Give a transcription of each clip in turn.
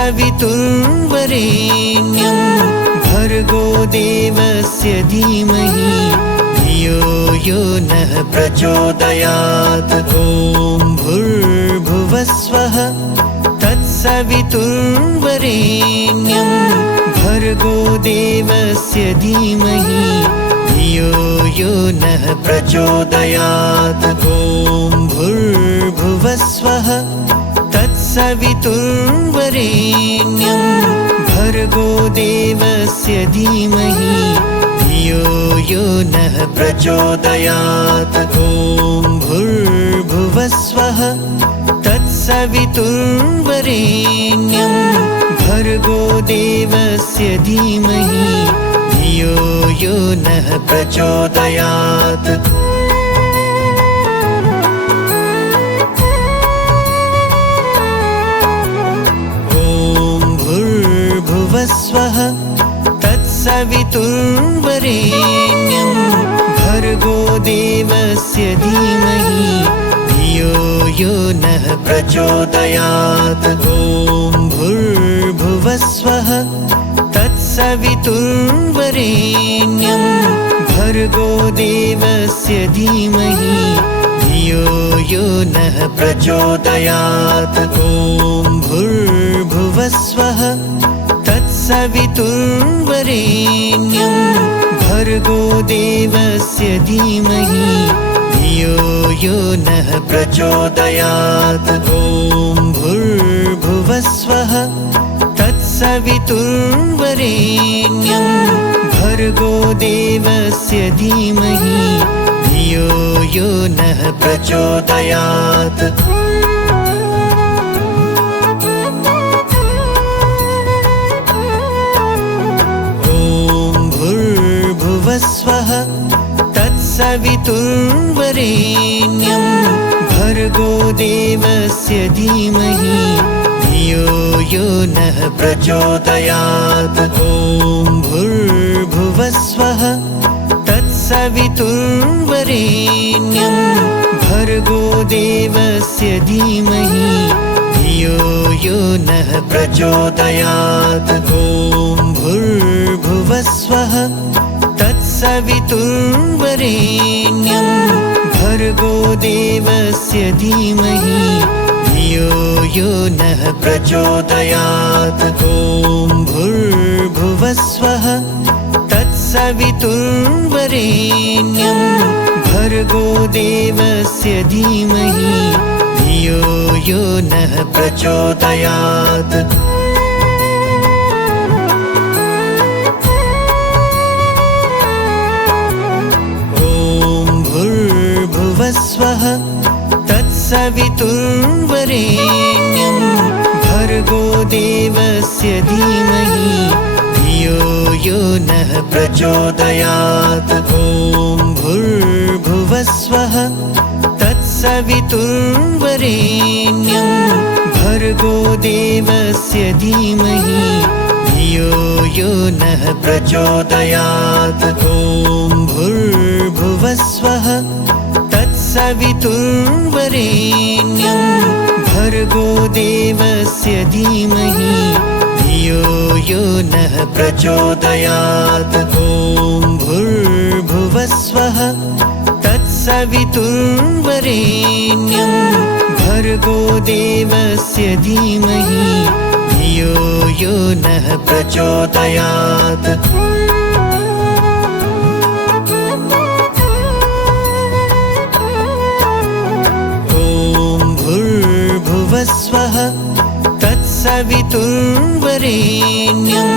तत्सवितुर्वरेण्यं भर्गो देवस्य धीमहि धियो यो नः प्रचोदयात्। ॐ भूर्भुवस्वः तत्सवितुर्वरेण्यं भर्गो देवस्य धीमहि धियो यो नः प्रचोदयात्। ॐ भूर्भुवस्वः तत्सवितुर्वरेण्यं भर्गो देवस्य धीमहि धियो यो नः प्रचोदयात्। ॐ भूर्भुवस्वः तत्सवितुर्वरेण्यं भर्गो देवस्य धीमहि धियो यो नः प्रचोदयात्। भुवस्वः तत्सवितुर्वरेण्यं भर्गो देवस्य धीमहि धियो यो नः प्रचोदयात्। ॐ भूर्भुवस्वः तत्सवितुर्वरेण्यं भर्गो देवस्य धीमहि धियो यो नः प्रचोदयात्। ॐ भूर्भुवस्वः तत्सवितुर्वरेण्यं भर्गो देवस्य धीमहि धियो यो नः प्रचोदयात्। ॐ भूर्भुवस्वः तत्सवितुर्वरेण्यं भर्गो देवस्य धीमहि धियो यो नः प्रचोदयात्। भुवस्वः तत्सवितुर्वरेण्यं भर्गो देवस्य धीमहि धियो यो नः प्रचोदयात्। ॐ भूर्भुवस्वः तत्सवितुर्वरेण्यं भर्गो देवस्य धीमहि धियो यो नः प्रचोदयात्। ॐ भूर्भुवस्वः तत्सवितुर्वरेण्यं भर्गो देवस्य धीमहि धियो यो नः प्रचोदयात्। ॐ भूर्भुवस्वः तत्सवितुर्वरेण्यं भर्गो देवस्य धीमहि धियो यो नः प्रचोदयात्। भुवस्वः तत्सवितुर्वरेण्यं भर्गो देवस्य धीमहि धियो यो नः प्रचोदयात्। ॐ भूर्भुवस्वः तत्सवितुर्वरेण्यं भर्गो देवस्य धीमहि धियो यो नः प्रचोदयात्। ॐ भूर्भुवस्वः तत्सवितुर्वरेण्यं भर्गो देवस्य धीमहि धियो यो नः प्रचोदयात्। ॐ भूर्भुवस्वः तत्सवितुर्वरेण्यं भर्गो देवस्य धीमहि धियो यो नः प्रचोदयात्। भुवस्वः तत्सवितुर्वरेण्यं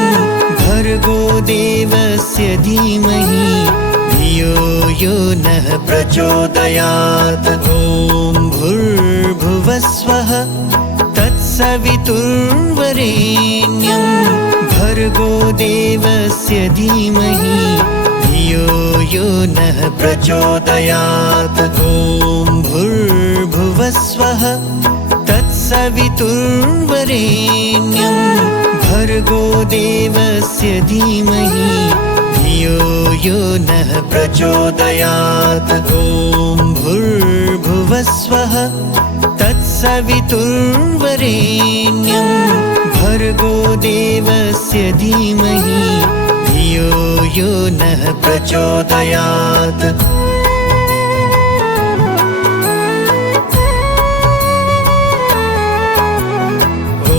भर्गो देवस्य धीमहि धियो यो नः प्रचोदयात्। ॐ भूर्भुवस्वः तत्सवितुर्वरेण्यं भर्गो देवस्य धीमहि धियो यो नः प्रचोदयात्। ॐ भूर्भुवस्वः तत्सवितुर्वरेण्यं भर्गो देवस्य धीमहि धियो यो नः प्रचोदयात्। ॐ भूर्भुवस्वः तत्सवितुर्वरेण्यं भर्गो देवस्य धीमहि धियो यो नः प्रचोदयात्। ॐ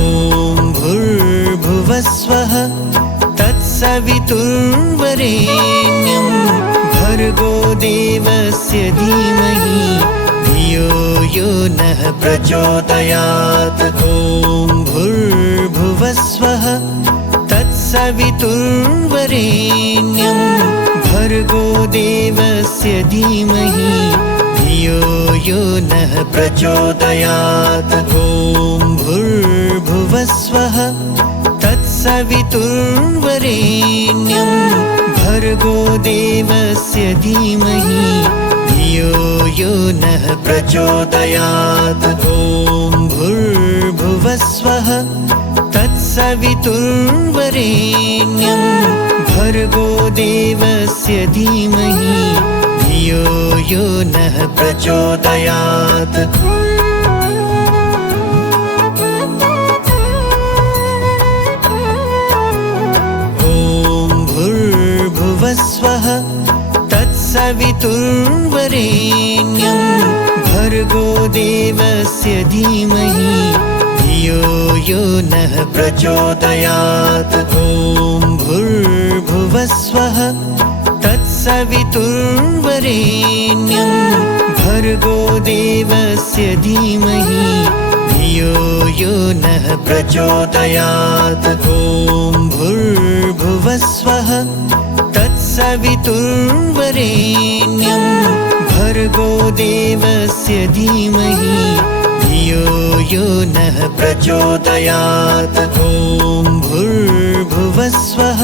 भूर्भुवस्वः तत्सवितुर्वरेण्यं भर्गो देवस्य धीमहि धियो यो नः प्रचोदयात्। ॐ भूर्भुवस्वः तत्सवितुर्वरेण्यं भर्गो देवस्य धीमहि धियो यो नः प्रचोदयात्। ॐ भूर्भुवस्वः तत्सवितुर्वरेण्यं भर्गो देवस्य धीमहि धियो यो नः प्रचोदयात्। ॐ भूर्भुवस्वः तत्सवितुर्वरेण्यं भर्गो देवस्य धीमहि धियो यो नः प्रचोदयात्। भूर्भुवस्वः तत्सवितुर्वरेण्यं भर्गो देवस्य धीमहि धियो यो नः प्रचोदयात्। ॐ भूर्भुवस्वः तत्सवितुर्वरेण्यं भर्गो देवस्य धीमहि धियो यो नः प्रचोदयात्। ॐ भूर्भुवस्वः तत्सवितुर्वरेण्यं भर्गो देवस्य धीमहि धियो यो नः प्रचोदयात्। ॐ भूर्भुवस्वः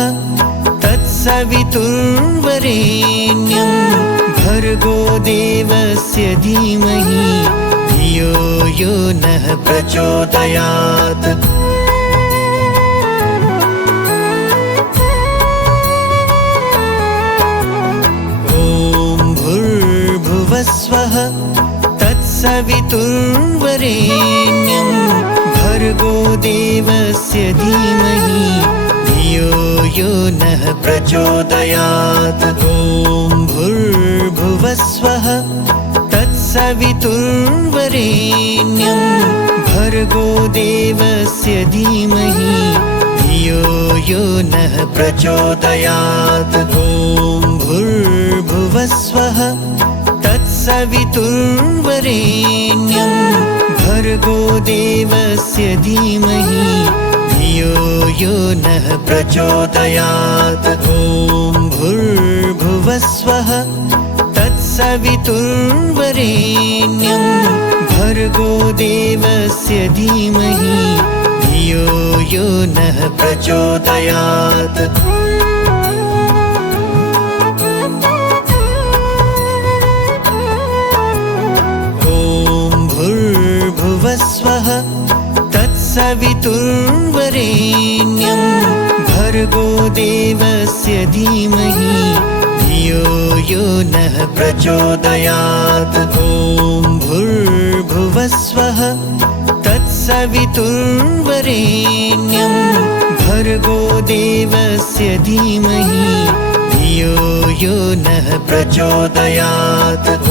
तत्सवितुर्वरेण्यं भर्गो देवस्य धीमहि धियो यो नः प्रचोदयात्। ॐ भूर्भुवस्वः तत्सवितुर्वरेण्यं भर्गो देवस्य धीमहि धियो यो नः प्रचोदयात्। ॐ भूर्भुवस्वः तत्सवितुर्वरेण्यं भर्गो देवस्य धीमहि धियो यो नः प्रचोदयात्। ॐ भूर्भुवस्वः तत्सवितुर्वरेण्यं भर्गो देवस्य धीमहि धियो यो नः प्रचोदयात्। ॐ भूर्भुवस्वः तत्सवितुर्वरेण्यं भर्गो देवस्य धीमहि धियो यो नः प्रचोदयात्। ॐ भूर्भुवस्वः तत्सवितुर्वरेण्यं भर्गो देवस्य धीमहि धियो यो नः प्रचोदयात्। ॐ भूर्भुवस्वः तत्सवितुर्वरेण्यं भर्गो देवस्य धीमहि धियो यो नः प्रचोदयात्। ॐ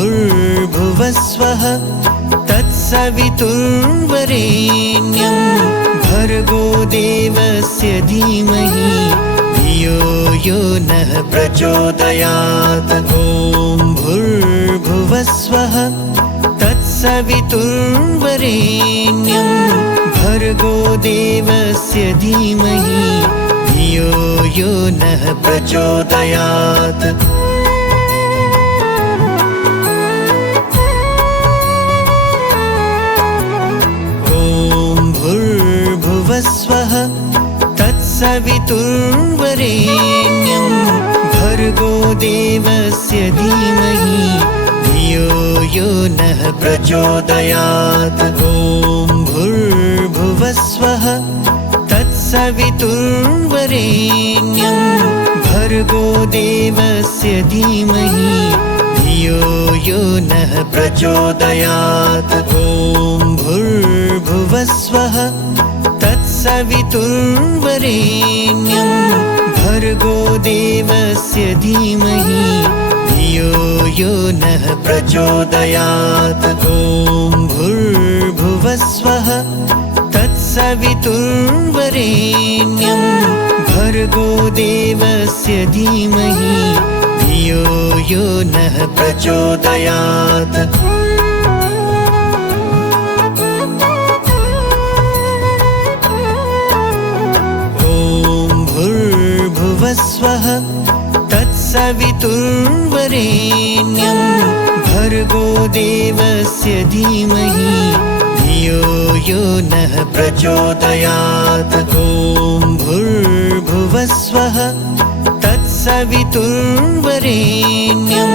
भूर्भुवस्वः तत्सवितुर्वरेण्यं भर्गो देवस्य धीमहि धियो यो नः प्रचोदयात्। ॐ भूर्भुवस्वः तत्सवितुर्वरेण्यं भर्गो देवस्य धीमहि धियो यो नः प्रचोदयात्। ॐ भूर्भुवस्वः तत्सवितुर्वरेण्यं भर्गो देवस्य धीमहि धियो यो नः प्रचोदयात्। ॐ भूर्भुवस्वः तत्सवितुर्वरेण्यं भर्गो देवस्य धीमहि धियो यो नः प्रचोदयात्। ॐ भूर्भुवस्वः तत्सवितुर्वरेण्यं भर्गो देवस्य धीमहि धियो यो नः प्रचोदयात्। ॐ भूर्भुवस्वः तत्सवितुर्वरेण्यं भर्गो देवस्य धीमहि धियो यो नः प्रचोदयात्। भूर्भुवस्वः तत्सवितुर्वरेण्यं भर्गो देवस्य धीमहि धियो यो नः प्रचोदयात्। ॐ भूर्भुवस्वः तत्सवितुर्वरेण्यं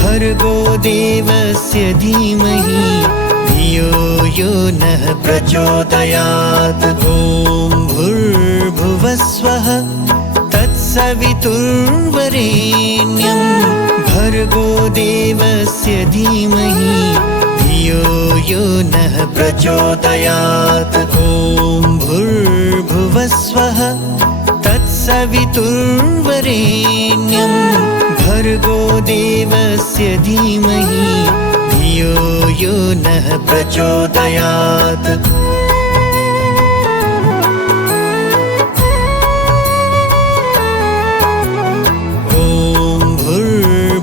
भर्गो देवस्य धीमहि धियो यो नः प्रचोदयात्। ॐ भूर्भुवस्वः तत्सवितुर्वरेण्यं भर्गो देवस्य धीमहि धियो यो नः प्रचोदयात्। ॐ भूर्भुवस्वः तत्सवितुर्वरेण्यं भर्गो देवस्य धीमहि धियो यो नः प्रचोदयात्।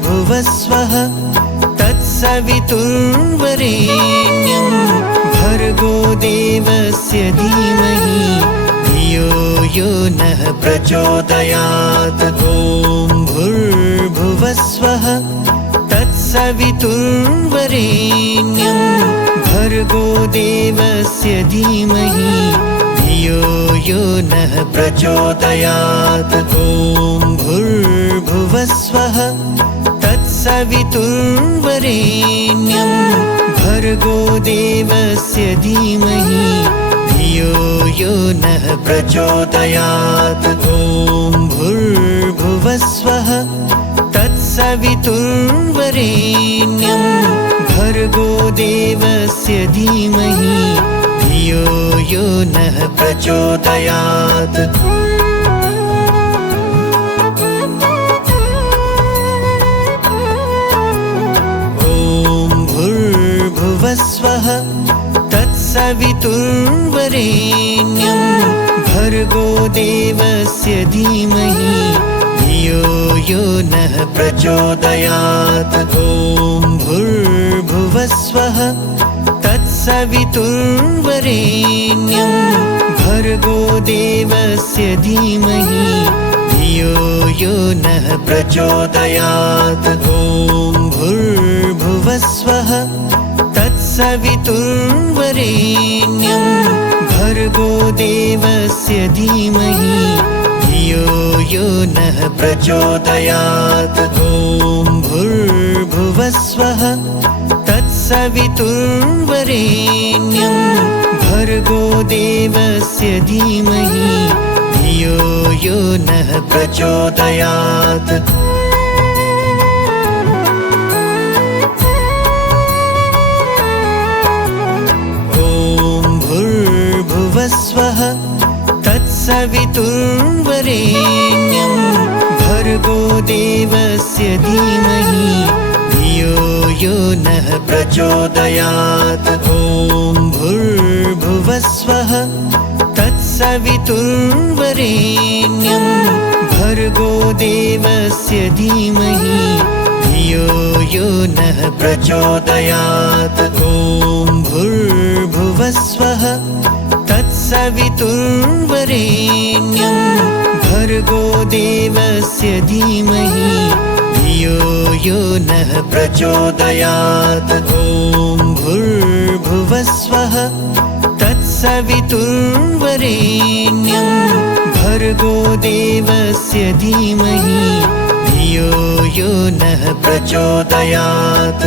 भूर्भुवस्वः तत्सवितुर्वरेण्यं भर्गो देवस्य धीमहि धियो यो नः प्रचोदयात्। ॐ भूर्भुवस्वः तत्सवितुर्वरेण्यं भर्गो देवस्य धीमहि धियो यो नः प्रचोदयात्। ॐ भूर्भुवस्वः तत्सवितुर्वरेण्यं भर्गो देवस्य धीमहि धियो यो नः प्रचोदयात्। ॐ भूर्भुवस्वः तत्सवितुर्वरेण्यं भर्गो देवस्य धीमहि धियो यो नः प्रचोदयात्। भूर्भुवस्वः तत्सवितुर्वरेण्यं भर्गो देवस्य धीमहि धियो यो नः प्रचोदयात्। ॐ भूर्भुवस्वः तत्सवितुर्वरेण्यं भर्गो देवस्य धीमहि धियो यो नः प्रचोदयात्। ॐ भूर्भुवस्वः तत्सवितुर्वरेण्यं भर्गो देवस्य धीमहि धियो यो नः प्रचोदयात्। ॐ भूर्भुवस्वः तत्सवितुर्वरेण्यं भर्गो देवस्य धीमहि धियो यो नः प्रचोदयात्। भूर्भुवस्वः तत्सवितुर्वरेण्यं भर्गो देवस्य धीमहि धियो यो नः प्रचोदयात्। ॐ भूर्भुवस्वः तत्सवितुर्वरेण्यं भर्गो देवस्य धीमहि धियो यो नः प्रचोदयात्। ॐ भूर्भुवस्वः तत्सवितुर्वरेण्यं भर्गो देवस्य धीमहि धियो यो नः प्रचोदयात्। ॐ भूर्भुवस्वः तत्सवितुर्वरेण्यं भर्गो देवस्य धीमहि धियो यो नः प्रचोदयात्।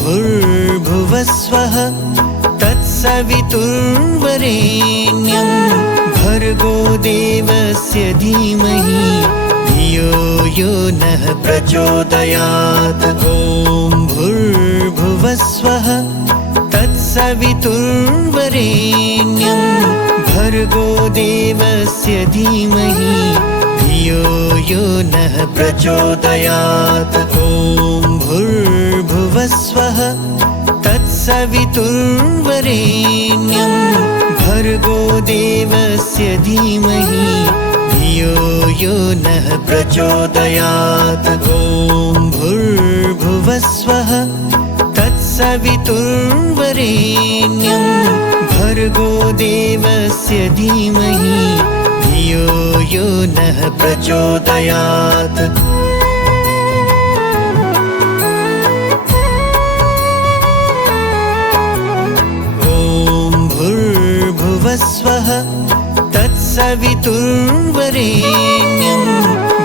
भूर्भुवस्वः तत्सवितुर्वरेण्यं भर्गो देवस्य धीमहि धियो यो नः प्रचोदयात्। ॐ भूर्भुवस्वः तत्सवितुर्वरेण्यं भर्गो देवस्य धीमहि धियो यो नः प्रचोदयात्। ॐ भूर्भुवस्वः तत्सवितुर्वरेण्यं भर्गो देवस्य धीमहि धियो यो नः प्रचोदयात्। ॐ भूर्भुवस्वः तत्सवितुर्वरेण्यं भर्गो देवस्य धीमहि धियो यो नः प्रचोदयात्। ॐ भूर्भुवस्वः तत्सवितुर्वरेण्यं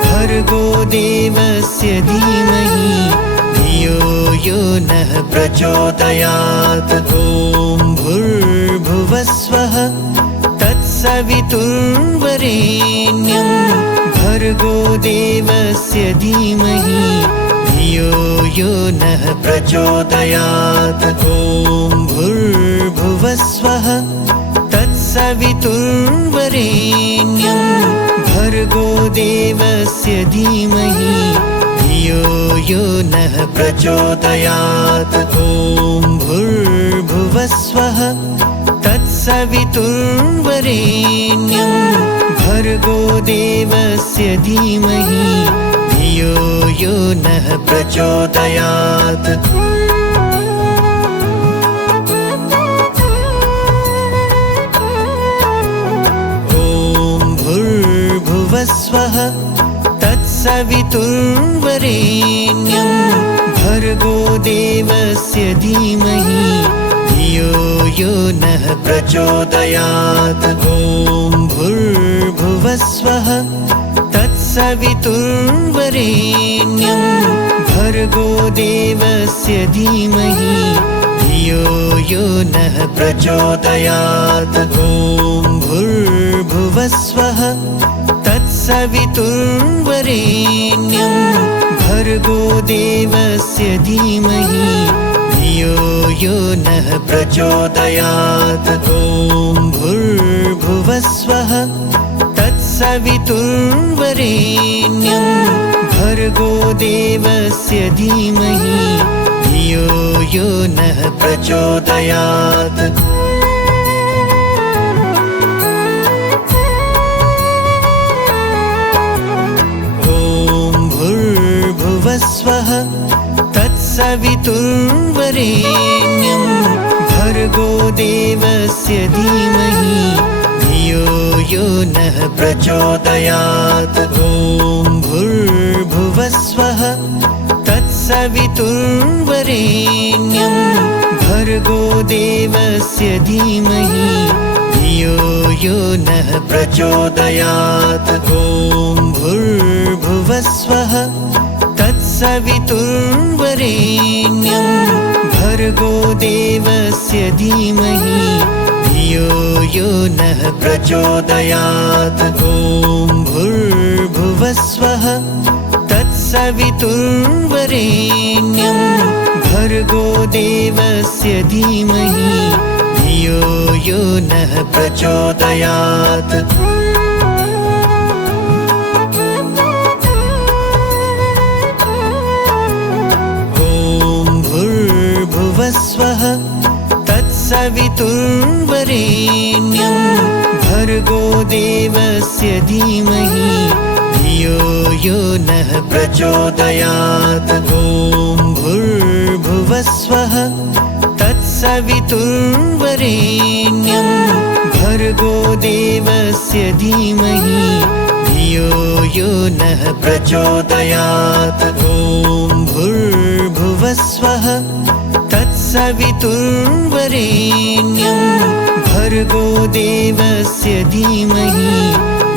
भर्गो देवस्य धीमहि धियो यो नः प्रचोदयात्। ॐ भूर्भुवस्वः तत्सवितुर्वरेण्यं भर्गो देवस्य धीमहि धियो यो नः प्रचोदयात्। ॐ भूर्भुवस्वः तत्सवितुर्वरेण्यं भर्गो देवस्य धीमहि धियो यो नः प्रचोदयात्। ॐ भूर्भुवस्वः तत्सवितुर्वरेण्यं भर्गो देवस्य धीमहि धियो यो नः प्रचोदयात्। भूर्भुवस्वः तत्सवितुर्वरेण्यं भर्गो देवस्य धीमहि धियो यो नः प्रचोदयात्। ॐ भूर्भुवस्वः तत्सवितुर्वरेण्यं भर्गो देवस्य धीमहि धियो यो नः प्रचोदयात्। ॐ भूर्भुवस्वः तत्सवितुर्वरेण्यं भर्गो देवस्य धीमहि धियो यो नः प्रचोदयात्। ॐ भूर्भुवस्वः तत्सवितुर्वरेण्यं भर्गो देवस्य धीमहि धियो यो नः प्रचोदयात्। भूर्भुवस्वः तत्सवितुर्वरेण्यं भर्गो देवस्य धीमहि धियो यो नः प्रचोदयात्। ॐ भूर्भुवस्वः तत्सवितुर्वरेण्यं भर्गो देवस्य धीमहि धियो यो नः प्रचोदयात्। ॐ भूर्भुवस्वः तत्सवितुर्वरेण्यं भर्गो देवस्य धीमहि धियो यो नः प्रचोदयात्। ॐ भूर्भुवस्वः तत्सवितुर्वरेण्यं भर्गो देवस्य धीमहि धियो यो नः प्रचोदयात्। भूर्भुवस्वः तत्सवितुर्वरेण्यं भर्गो देवस्य धीमहि धियो यो नः प्रचोदयात्। ॐ भूर्भुवस्वः तत्सवितुर्वरेण्यं भर्गो देवस्य धीमहि धियो यो नः प्रचोदयात्। ॐ भूर्भुवस्वः तत्सवितुर्वरेण्यं भर्गो देवस्य धीमहि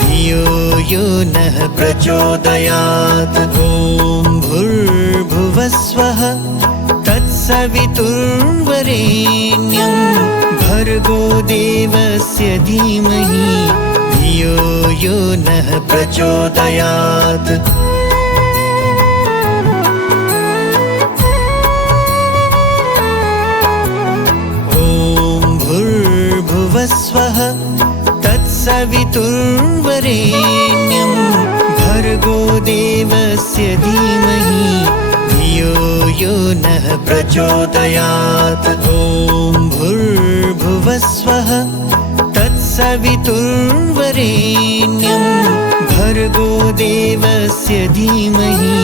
धियो यो नः प्रचोदयात्। ॐ भूर्भुवस्वः तत्सवितुर्वरेण्यं भर्गो देवस्य धीमहि धियो यो नः प्रचोदयात्। ॐ भूर्भुवस्वः तत्सवितुर्वरेण्यं भर्गो देवस्य धीमहि धियो यो नः प्रचोदयात्। ॐ भूर्भुवस्वः तत्सवितुर्वरेण्यं भर्गो देवस्य धीमहि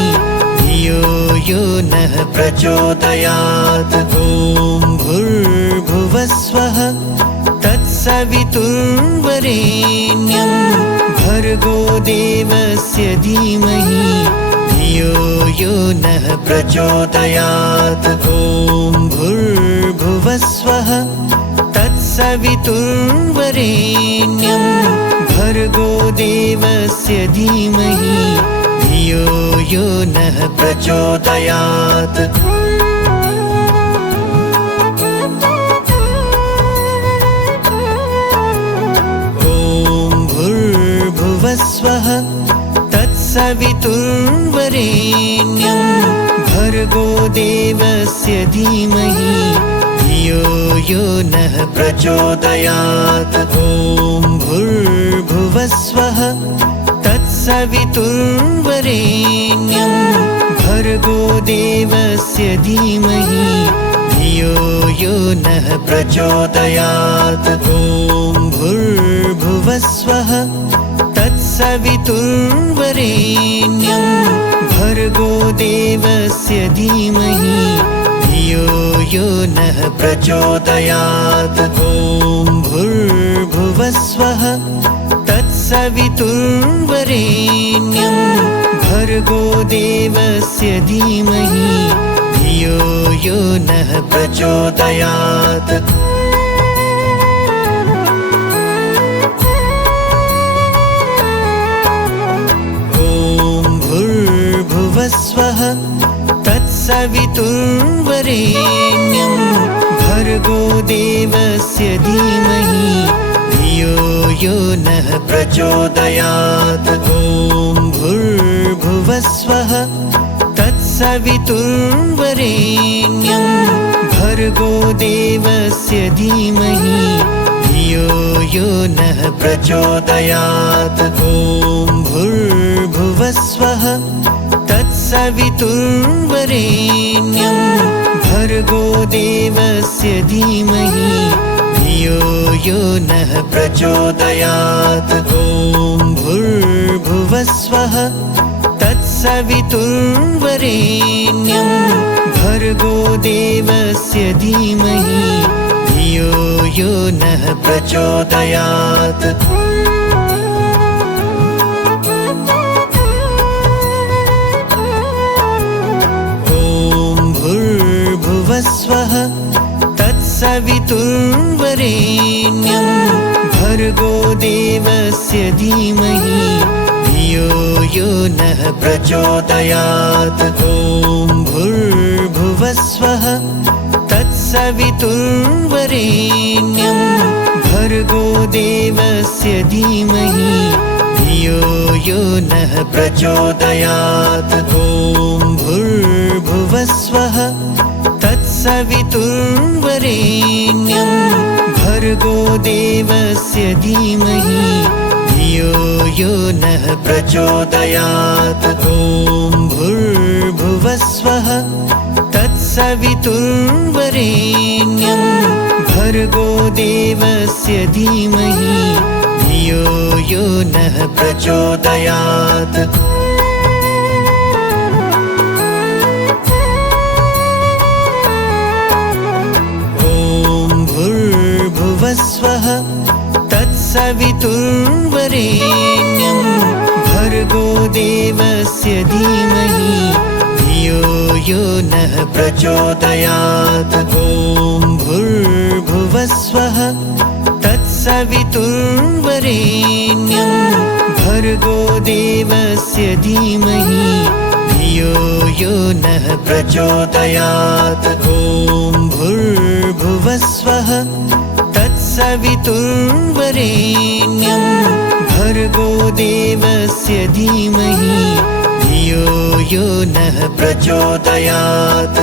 धियो यो नः प्रचोदयात्। ॐ भूर्भुवस्वः तत्सवितुर्वरेण्यं भर्गो देवस्य धीमहि धियो यो नः प्रचोदयात्। ॐ भूर्भुवस्वः तत्सवितुर्वरेण्यं भर्गो देवस्य धीमहि धियो यो नः प्रचोदयात्। भूर्भुवस्वः तत्सवितुर्वरेण्यं भर्गो देवस्य धीमहि धियो यो नः प्रचोदयात्। ॐ भूर्भुवस्वः तत्सवितुर्वरेण्यं भर्गो देवस्य धीमहि धियो यो नः प्रचोदयात्। ॐ भूर्भुवस्वः तत्सवितुर्वरेण्यं भर्गो देवस्य धीमहि धियो यो नः प्रचोदयात्। ॐ भूर्भुवस्वः तत्सवितुर्वरेण्यं भर्गो देवस्य धीमहि धियो यो नः प्रचोदयात्। भूर्भुवस्वः तत्सवितुर्वरेण्यं भर्गो देवस्य धीमहि धियो यो नः प्रचोदयात्। ॐ भूर्भुवस्वः तत्सवितुर्वरेण्यं भर्गो देवस्य धीमहि धियो यो नः प्रचोदयात्। ॐ भूर्भुवस्वः तत्सवितुर्वरेण्यं भर्गो देवस्य धीमहि धियो यो नः प्रचोदयात्। ॐ भूर्भुवस्वः तत्सवितुर्वरेण्यं भर्गो देवस्य धीमहि धियो यो नः प्रचोदयात्। भूर्भुवस्वः तत्सवितुर्वरेण्यं भर्गो देवस्य धीमहि धियो यो नः प्रचोदयात्। ॐ भूर्भुवस्वः तत्सवितुर्वरेण्यं भर्गो देवस्य धीमहि धियो यो नः प्रचोदयात्। ॐ भूर्भुवस्वः तत्सवितुर्वरेण्यं भर्गो देवस्य धीमहि धियो यो नः प्रचोदयात्। ॐ भूर्भुवस्वः तत्सवितुर्वरेण्यं भर्गो देवस्य धीमहि धियो यो नः प्रचोदयात्। भूर्भुवस्वः तत्सवितुर्वरेण्यं भर्गो देवस्य धीमहि धियो यो नः प्रचोदयात्। ॐ भूर्भुवस्वः तत्सवितुर्वरेण्यं भर्गो देवस्य धीमहि धियो यो नः प्रचोदयात्। ॐ भूर्भुवस्वः तत्सवितुर्वरेण्यं भर्गो भर्गो देवस्य धीमहि धियो यो नः प्रचोदयात्। ॐ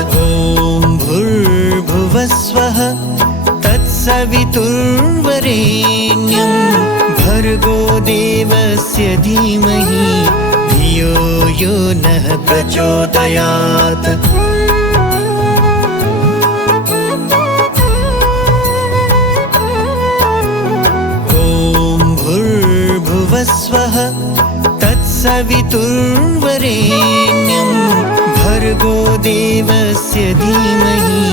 भूर्भुवस्वः तत्सवितुर्वरेण्यं भर्गो देवस्य धीमहि धियो यो नः प्रचोदयात्। भूर्भुवस्वः तत्सवितुर्वरेण्यं भर्गो देवस्य धीमहि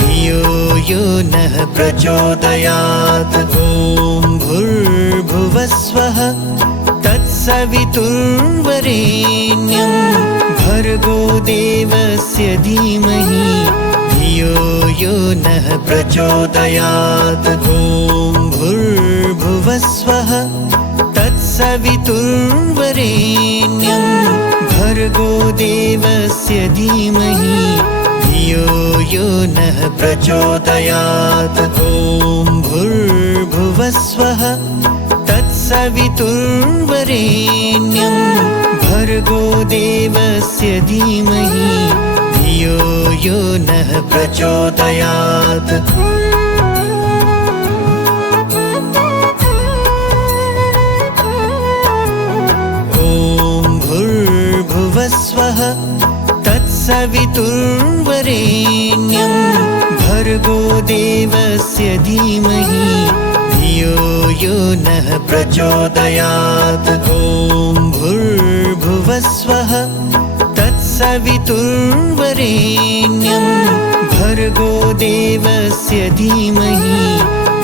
धियो यो नः प्रचोदयात्। ॐ भूर्भुवस्वः तत्सवितुर्वरेण्यं भर्गो देवस्य धीमहि धियो यो नः प्रचोदयात्। ॐ भूर्भुवस्वः तत्सवितुर्वरेण्यं भर्गो देवस्य धीमहि धियो यो नः प्रचोदयात्। ॐ भूर्भुवस्वः तत्सवितुर्वरेण्यं भर्गो देवस्य धीमहि धियो यो नः प्रचोदयात्। भूर्भुवस्वः तत्सवितुर्वरेण्यं भर्गो देवस्य धीमहि धियो यो नः प्रचोदयात्। ॐ भूर्भुवस्वः तत्सवितुर्वरेण्यं भर्गो देवस्य धीमहि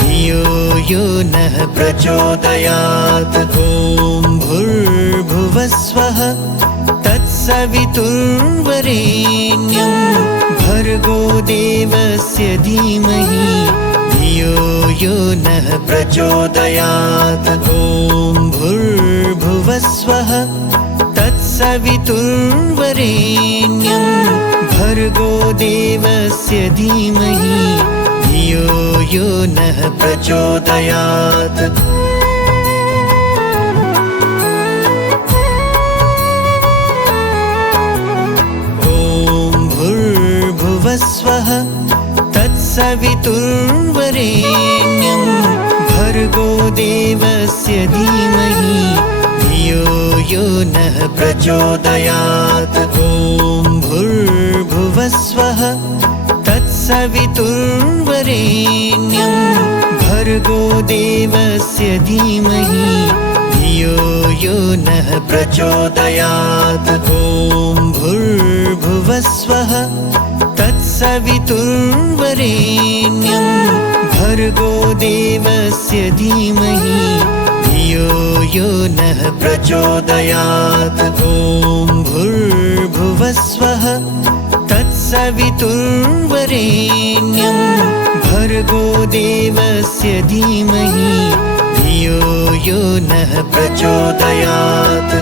धियो यो नः प्रचोदयात्। ॐ भूर्भुवस्वः तत्सवितुर्वरेण्यं भर्गो देवस्य धीमहि धियो यो नः प्रचोदयात्। ॐ भूर्भुवस्वः तत्सवितुर्वरेण्यं भर्गो देवस्य धीमहि धियो यो नः प्रचोदयात्। भूर्भुवस्वः तत्सवितुर्वरेण्यं भर्गो देवस्य धीमहि धियो यो नः प्रचोदयात्। ॐ भूर्भुवस्वः तत्सवितुर्वरेण्यं भर्गो देवस्य धीमहि धियो यो नः प्रचोदयात्। ॐ भूर्भुवस्वः तत्सवितुर्वरेण्यं भर्गो देवस्य धीमहि धियो यो नः प्रचोदयात्। ॐ भूर्भुवस्वः तत्सवितुर्वरेण्यं भर्गो देवस्य धीमहि धियो यो नः प्रचोदयात्।